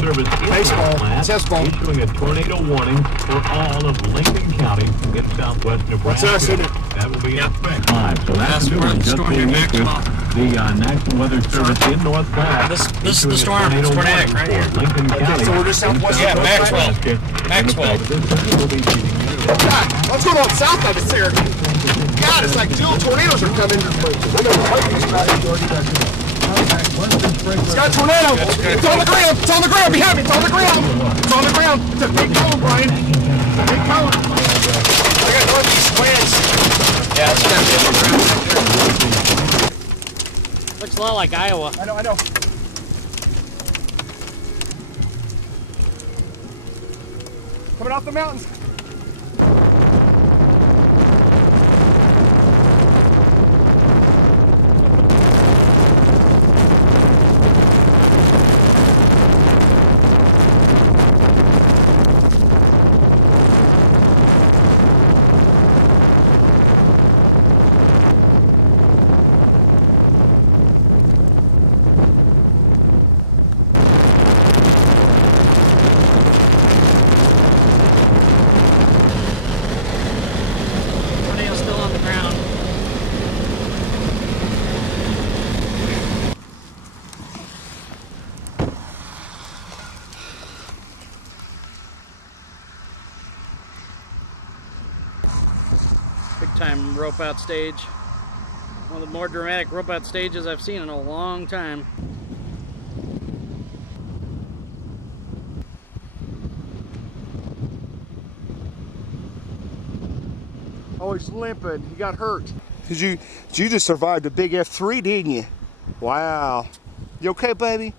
Service baseball, issuing a tornado warning for all of Lincoln County in southwest Nebraska. What's that? That will be in effect. So that's storm here, Maxwell. The National Weather Service in Northwest. This is the storm. It's tornadic right here. Lincoln County. So we're just southwest. Yeah, Maxwell. Maxwell. God, what's going on south of us here? God, it's like dual tornadoes are coming. It's got a tornado. It's on the ground. It's on the ground behind me. It's on the ground. It's on the ground. It's a big cone, Brian. It's a big cone. I got northeast winds. Yeah, it's gonna be on the ground back there. Looks a lot like Iowa. I know. Coming off the mountains. Big time rope out stage. One of the more dramatic rope out stages I've seen in a long time. Oh, he's limping. He got hurt. You just survived a big F3, didn't you? Wow. You okay, baby?